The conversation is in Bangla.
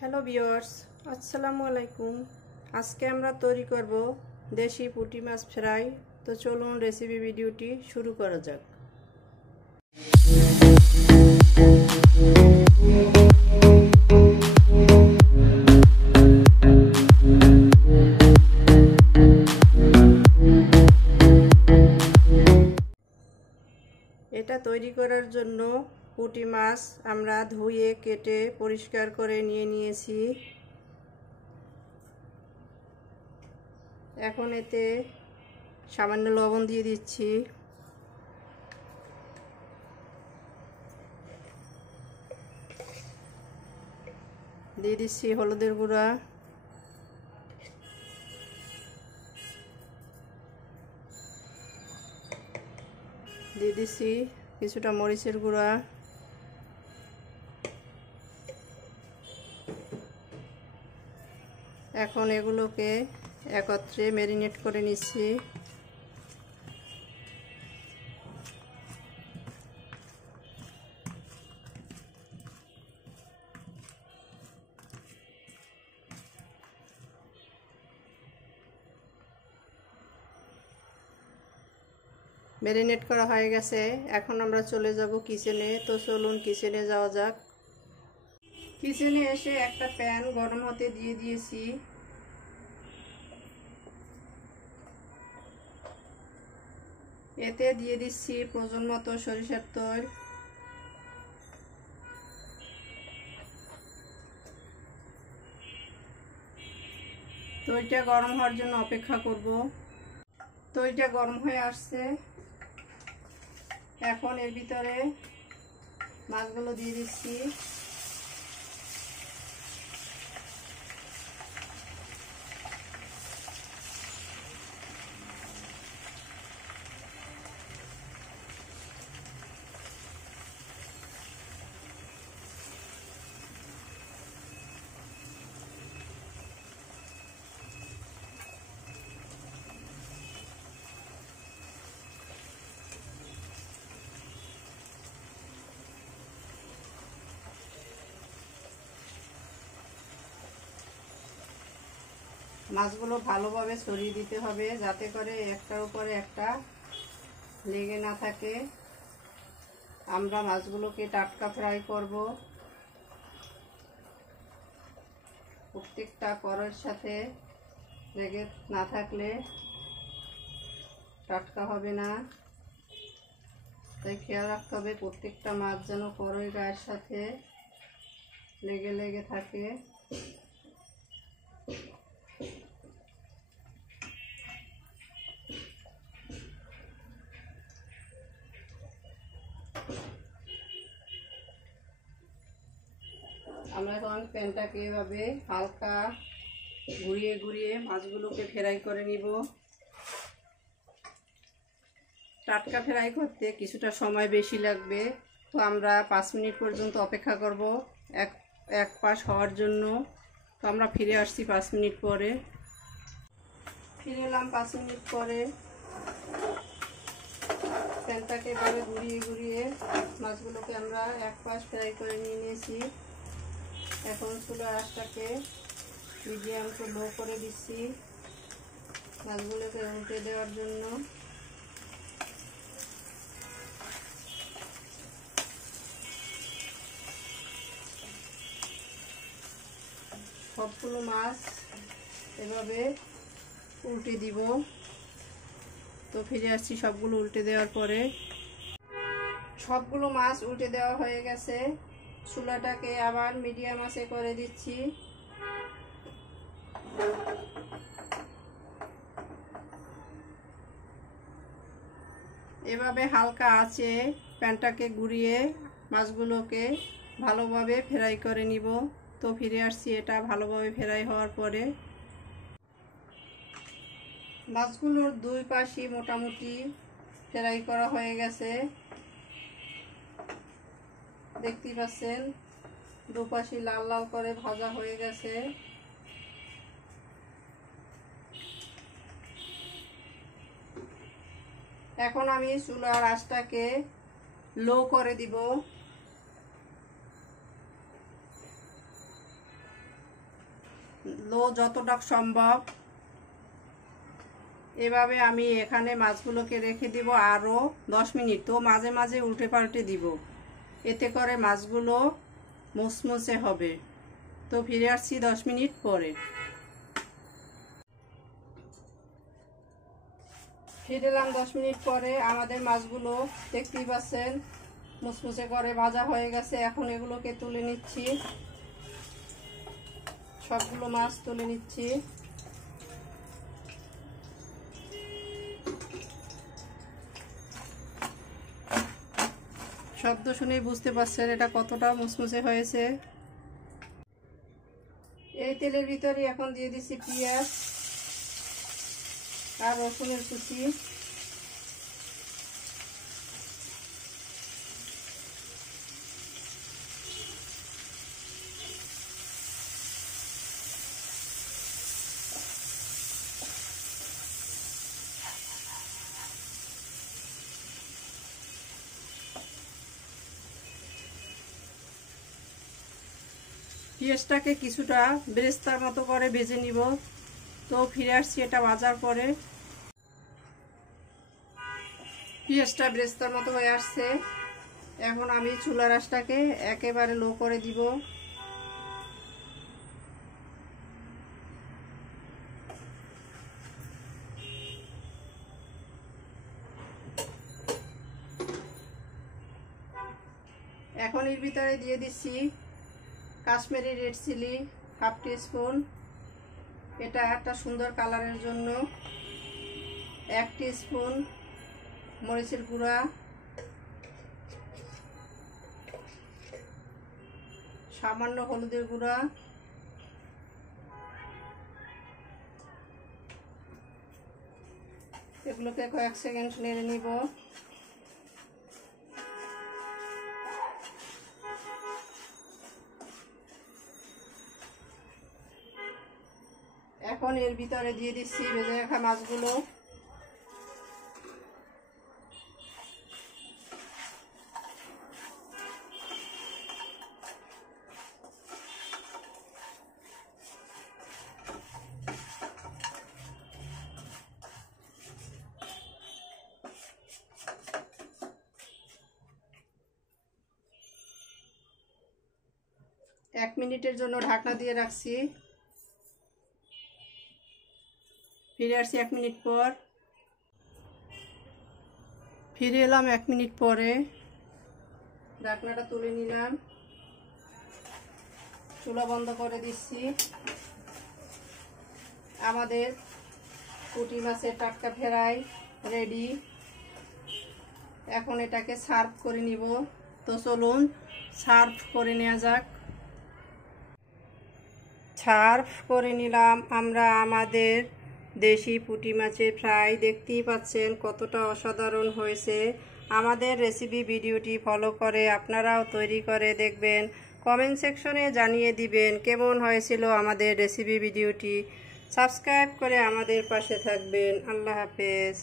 হ্যালো ভিউয়ার্স, আসসালামু আলাইকুম। আজকে আমরা তৈরি করব দেশি পুঁটি মাছ ফ্রাই। তো চলুন রেসিপি ভিডিওটি শুরু করা যাক। এটা তৈরি করার জন্য পুঁটি মাছ আমরা ধুয়ে কেটে পরিষ্কার করে নিয়েছি। এখন এতে সামান্য লবণ দিয়ে দিচ্ছি, দিয়ে দিচ্ছি হলুদের গুঁড়া, দিয়ে দিচ্ছি কিছুটা মরিচের গুঁড়া, এখন এগুলোকে একত্রে ম্যারিনেট করে নিচ্ছি। ম্যারিনেট করা হয়ে গেছে, এখন আমরা চলে যাব কিচেনে। তো চলুন কিচেনে যাওয়া যাক। কিচেনে এসে একটা প্যান গরম হতে দিয়ে দিয়েছি। এতে দিয়ে দিচ্ছি প্রয়োজন মতো সরিষার তেল, তেলটা গরম হওয়ার জন্য অপেক্ষা করব। তেলটা গরম হয়ে আসছে, এখন এর ভিতরে মাছগুলো দিয়ে দিচ্ছি। মাছগুলো ভালোভাবে ছড়িয়ে দিতে হবে, যাতে করে একটার উপরে একটা লেগে না থাকে। আমরা মাছগুলোকে টাটকা ফ্রাই করব। প্রত্যেকটা কড়াইয়ের সাথে লেগে না থাকলে টাটকা হবে না, তাই খেয়াল রাখতে হবে প্রত্যেকটা মাছ যেন কড়াই গায়ের সাথে লেগে থাকে। আমরা এখন প্যানটাকে এভাবে হালকা ঘুরিয়ে মাছগুলোকে ফ্রাই করে নিব। টাটকা ফ্রাই করতে কিছুটা সময় বেশি লাগবে, তো আমরা 5 মিনিট পর্যন্ত অপেক্ষা করব এক পাশ হওয়ার জন্য। তো আমরা ফিরে আসছি 5 মিনিট পরে। ফিরে এলাম 5 মিনিট পরে। প্যানটাকে এভাবে ঘুরিয়ে মাছগুলোকে আমরা এক পাশ ফ্রাই করে নিয়েছি। এখন চুলার আঁচটাকে মিডিয়াম টু লো করে দিচ্ছি মাছগুলোকে উল্টে দেওয়ার জন্য। সবগুলো মাছ এভাবে উল্টে দিব। তো ফিরে আসছি সবগুলো উল্টে দেওয়ার পরে। সবগুলো মাছ উল্টে দেওয়া হয়ে গেছে। চুলাটাকে আবার মিডিয়াম আঁচে করে দিচ্ছি। এভাবে হালকা আঁচে প্যানটাকে ঘুরিয়ে মাছগুলোকে ভালোভাবে ফ্রাই করে নিব। তো ফিরে আসছি এটা ভালোভাবে ফ্রাই হওয়ার পরে। মাছগুলোর দুই পাশই মোটামুটি ফ্রাই করা হয়ে গেছে, দেখতেই পাচ্ছেন দুপাশই লাল লাল করে ভাজা হয়ে গেছে। এখন আমি চুলার আঁচটাকে লো করে দিব। লো যতটা সম্ভব। এভাবে আমি এখানে মাছগুলোকে রেখে দিব আরও 10 মিনিট। তো মাঝে মাঝে উল্টে পাল্টে দিব, এতে করে মাছগুলো মুসমুসে হবে। তো ফিরে আসছি 10 মিনিট পরে। ফিরে এলাম 10 মিনিট পরে। আমাদের মাছগুলো দেখতেই পাচ্ছেন মুসমুসে করে ভাজা হয়ে গেছে। এখন এগুলোকে তুলে নিচ্ছি, সবগুলো মাছ তুলে নিচ্ছি। শব্দ শুনেই বুঝতে পারছেন এটা কতটা মুসমুসে হয়েছে। এই তেলের ভিতরে এখন দিয়ে দিচ্ছি পেঁয়াজ আর রসুনের কুচি। পেঁয়াজটাকে কিছুটা বেরেস্তার মতো করে ভেজে নিব। তো ফিরে আসছি এটা ভাজার পরে। পেঁয়াজটা বেরেস্তার মতো হয়ে আসছে। এখন আমি চুলার আঁচটাকে একেবারে লো করে দিব। এখন এর ভিতরে দিয়ে দিচ্ছি Kashmiri red chilli half teaspoon, এটা একটা সুন্দর কালারের জন্য। 1 টিস্পুন মরিচের গুঁড়া, সামান্য হলুদের গুঁড়া, এগুলোকে কয়েক সেকেন্ড নেড়ে নিব। এখন এর ভিতরে দিয়ে দিচ্ছি ভেজে রাখা মাছগুলো। এক মিনিটের জন্য ঢাকনা দিয়ে রাখছি। ফিরে আসছি 1 মিনিট পর। ফিরে এলাম 1 মিনিট পরে। ঢাকনাটা তুলে নিলাম, চুলা বন্ধ করে দিচ্ছি। আমাদের পুঁটি মাছের টাটকা ফ্রাই রেডি। এখন এটাকে সার্ভ করে নিব। তো চলুন সার্ভ করে নেওয়া যাক। সার্ভ করে নিলাম আমরা আমাদের দেশি পুঁটি মাছের ফ্রাই। দেখতেই পাচ্ছেন কতটা অসাধারণ হয়েছে। আমাদের রেসিপি ভিডিওটি ফলো করে আপনারাও তৈরি করে দেখবেন। কমেন্ট সেকশনে জানিয়ে দিবেন কেমন হয়েছিল আমাদের রেসিপি ভিডিওটি। সাবস্ক্রাইব করে আমাদের পাশে থাকবেন। আল্লাহ হাফেজ।